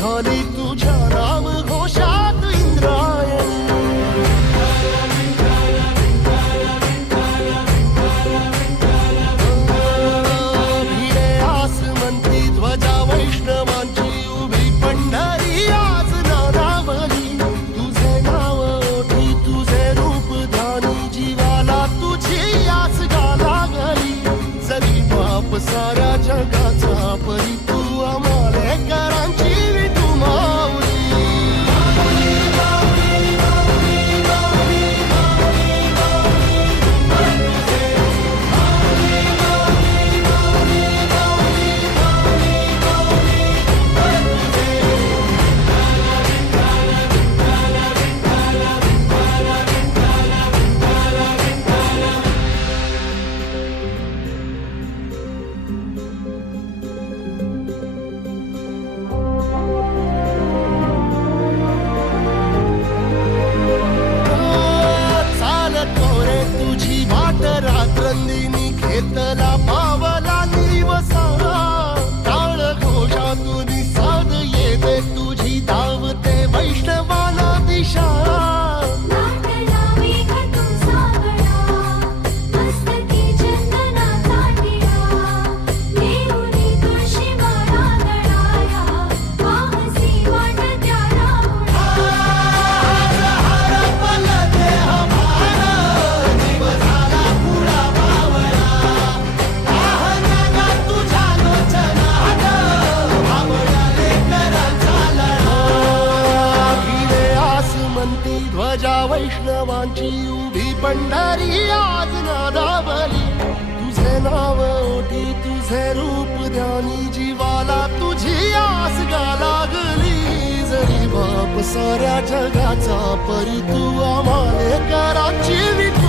निघाली तुझ्या नाम घोषात इंद्रायणी. भिडे आसमंती ध्वजा वैष्णवांची उभी पंढरी आज नानावली. तुझे नाव ओठी तुझे रूप ध्यानी जीवाला तुझी आस गा लागली. जरी बाप साऱ्या जगाचा परी तू आमालेकरांची विठू माऊली. रात्रंदिनी घेतला पावला दिवसा. टाळ घोषातून साध येते तुझी धावते वैष्णवाला दिशा. ध्वजा वैष्णवांची उभी पंढरी आज नादावली. तुझे नाव ओठी तुझे रूप ध्यानी जीवाला तुझी आस गा लागली. जरी बाप साऱ्या जगाचा परी तू आमालेकरांची विठू